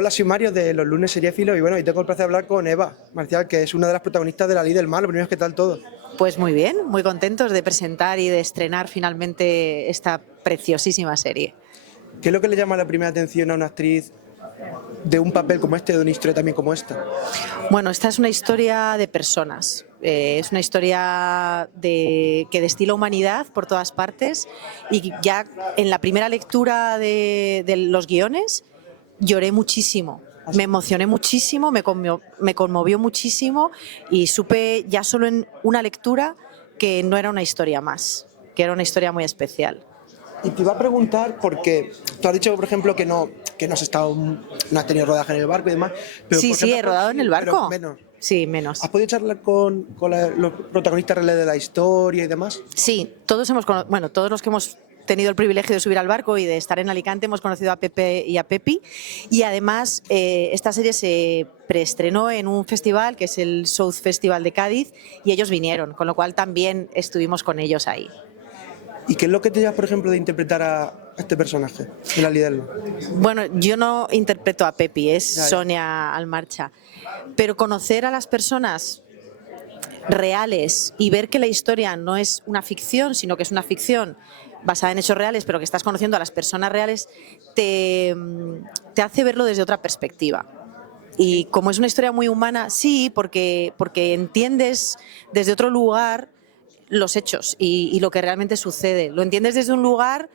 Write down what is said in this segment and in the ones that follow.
Hola, soy Mario de Los Lunes Seriéfilos y bueno, hoy tengo el placer de hablar con Eva Marcial, que es una de las protagonistas de La Ley del Mal. Lo primero es, ¿qué tal todo? Pues muy bien, muy contentos de presentar y de estrenar finalmente esta preciosísima serie. ¿Qué es lo que le llama la primera atención a una actriz de un papel como este, de una historia también como esta? Bueno, esta es una historia de personas, es una historia que destila humanidad por todas partes, y ya en la primera lectura de los guiones lloré muchísimo. Me emocioné muchísimo, me conmovió muchísimo y supe ya solo en una lectura que no era una historia más, que era una historia muy especial. Y te iba a preguntar, porque tú has dicho, por ejemplo, que no has tenido rodaje en el barco y demás. Pero, Sí, por sí, ejemplo, he rodado en el pero barco. menos. Sí, menos. ¿Has podido charlar con los protagonistas reales de la historia y demás? Sí, todos los que hemos tenido el privilegio de subir al barco y de estar en Alicante hemos conocido a Pepe y a Pepi, y además esta serie se preestrenó en un festival que es el South Festival de Cádiz y ellos vinieron, con lo cual también estuvimos con ellos ahí. ¿Y qué es lo que te llevas, por ejemplo, de interpretar a este personaje de La Ley del Mal? Bueno, yo no interpreto a Pepi, es Ya. Sonia Almarcha, pero conocer a las personas reales y ver que la historia no es una ficción, sino que es una ficción basada en hechos reales, pero que estás conociendo a las personas reales, te hace verlo desde otra perspectiva. Y como es una historia muy humana, sí, porque entiendes desde otro lugar los hechos y lo que realmente sucede. Lo entiendes desde un lugar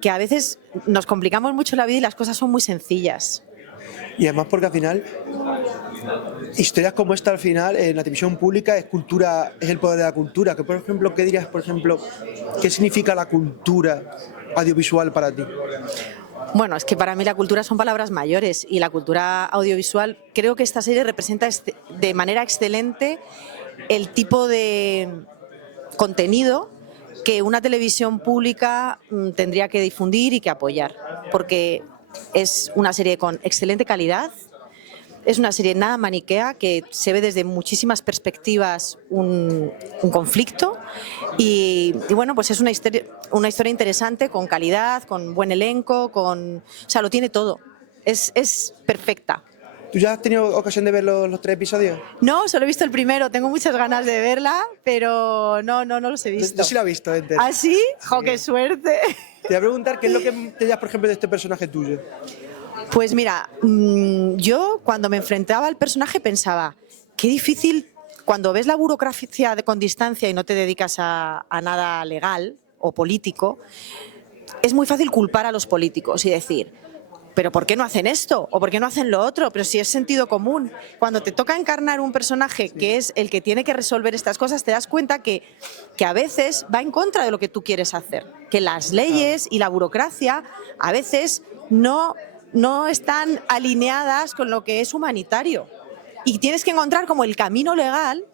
que a veces nos complicamos mucho la vida y las cosas son muy sencillas. Y además porque al final, historias como esta al final, en la televisión pública es cultura, es el poder de la cultura. Que por ejemplo, ¿qué dirías, por ejemplo, qué significa la cultura audiovisual para ti? Bueno, es que para mí la cultura son palabras mayores y la cultura audiovisual, creo que esta serie representa de manera excelente el tipo de contenido que una televisión pública tendría que difundir y que apoyar, porque es una serie con excelente calidad, es una serie nada maniquea, que se ve desde muchísimas perspectivas un conflicto y bueno, pues es una historia interesante, con calidad, con buen elenco, o sea, lo tiene todo, es perfecta. ¿Tú ya has tenido ocasión de ver los 3 episodios? No, solo he visto el primero, tengo muchas ganas de verla, pero no los he visto. Yo sí la he visto entera. ¿Ah, sí? ¡Jo, qué suerte! Te voy a preguntar qué es lo que te llevas, por ejemplo, de este personaje tuyo. Pues mira, yo cuando me enfrentaba al personaje pensaba, qué difícil, cuando ves la burocracia con distancia y no te dedicas a nada legal o político, es muy fácil culpar a los políticos y decir, ¿pero por qué no hacen esto? ¿O por qué no hacen lo otro? Pero si es sentido común. Cuando te toca encarnar un personaje que es el que tiene que resolver estas cosas, te das cuenta que a veces va en contra de lo que tú quieres hacer. Que las leyes y la burocracia a veces no están alineadas con lo que es humanitario. Y tienes que encontrar como el camino legal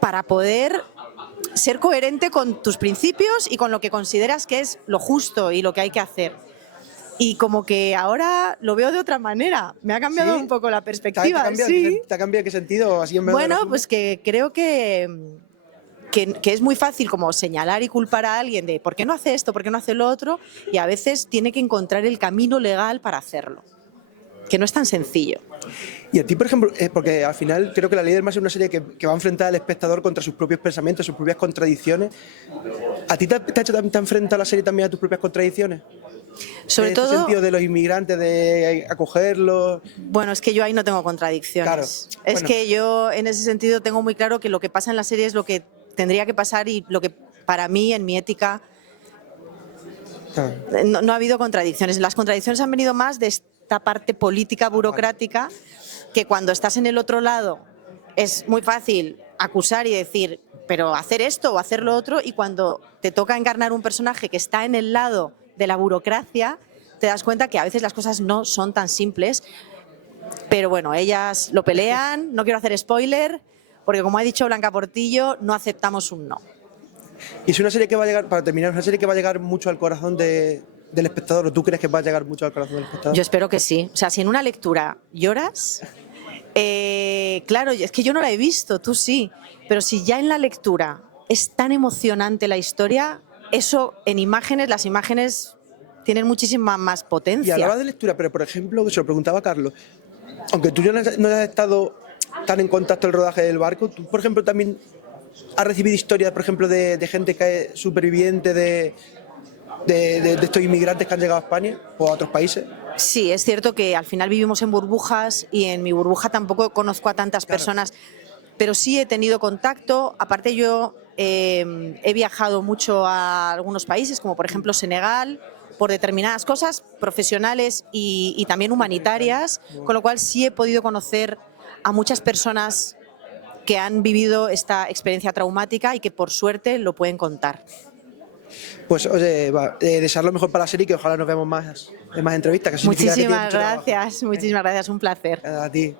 para poder ser coherente con tus principios y con lo que consideras que es lo justo y lo que hay que hacer. Y como que ahora lo veo de otra manera. Me ha cambiado un poco la perspectiva. ¿Te ha cambiado qué sentido? Así en vez bueno, pues que creo que es muy fácil como señalar y culpar a alguien de por qué no hace esto, por qué no hace lo otro, y a veces tiene que encontrar el camino legal para hacerlo, que no es tan sencillo. Y a ti, por ejemplo, porque al final creo que La Ley del Mal es una serie que va a enfrentar al espectador contra sus propios pensamientos, sus propias contradicciones. ¿A ti te ha enfrentado la serie también a tus propias contradicciones? Sobre en todo, este sentido de los inmigrantes, de acogerlos. Bueno, es que yo ahí no tengo contradicciones. Claro. Es que yo en ese sentido tengo muy claro que lo que pasa en la serie es lo que tendría que pasar y lo que para mí, en mi ética, no ha habido contradicciones. Las contradicciones han venido más de esta parte política, burocrática, que cuando estás en el otro lado es muy fácil acusar y decir, pero hacer esto o hacer lo otro, y cuando te toca encarnar un personaje que está en el lado de la burocracia, te das cuenta que a veces las cosas no son tan simples, pero bueno, ellas lo pelean, no quiero hacer spoiler, porque como ha dicho Blanca Portillo, no aceptamos un no. Y es una serie que va a llegar, para terminar, una serie que va a llegar mucho al corazón del espectador, ¿o tú crees que va a llegar mucho al corazón del espectador? Yo espero que sí. O sea, si en una lectura lloras, claro, es que yo no la he visto, tú sí, pero si ya en la lectura es tan emocionante la historia, eso en imágenes, las imágenes tienen muchísima más potencia. Y hablaba de lectura, pero por ejemplo, que se lo preguntaba a Carlos, aunque tú no hayas estado tan en contacto del rodaje del barco, tú, por ejemplo, también has recibido historias, por ejemplo, de gente que es superviviente de estos inmigrantes que han llegado a España o a otros países. Sí, es cierto que al final vivimos en burbujas y en mi burbuja tampoco conozco a tantas personas, pero sí he tenido contacto. Aparte yo he viajado mucho a algunos países, como por ejemplo Senegal, por determinadas cosas profesionales y también humanitarias, con lo cual sí he podido conocer a muchas personas que han vivido esta experiencia traumática y que por suerte lo pueden contar. Pues oye, desear lo mejor para la serie y que ojalá nos veamos más en más entrevistas. Que significa que tienes mucho trabajo. Muchísimas gracias, un placer. A ti.